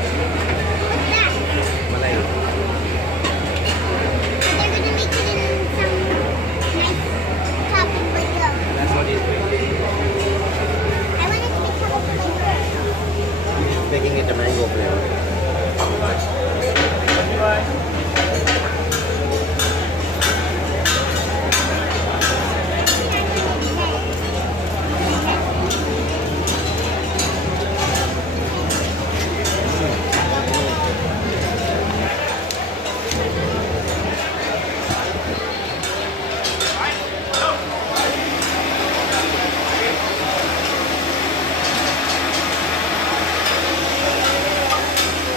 that? Malay. They're gonna make it in some nice topping for you. That's what he's doing. I wanted to make topping for my girl. He's making it a mango flavor.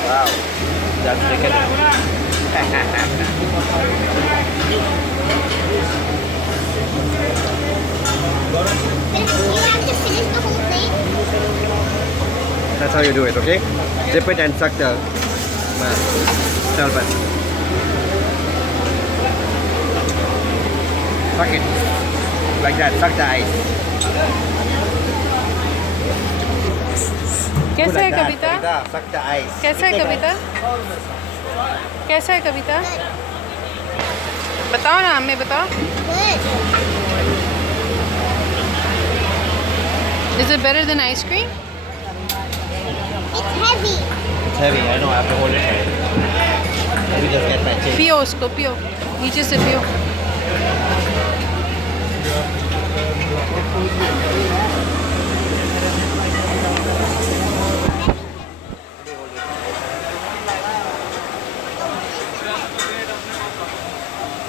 Wow, that's decadent. You have to finish the whole thing? That's how you do it, okay? Dip it and suck the sherbet. Suck it. Like that, suck the ice. कैसा है Like that, Kavita? Kavita, suck the ice. कैसा है Take कविता? ice. कैसा है कविता? बताओ ना, हमें बताओ. Good. Is it better than ice cream? It's heavy. It's heavy, I know, I have to hold it tight. Let me just get my change. पियो उसको, पियो. नीचे से पियो.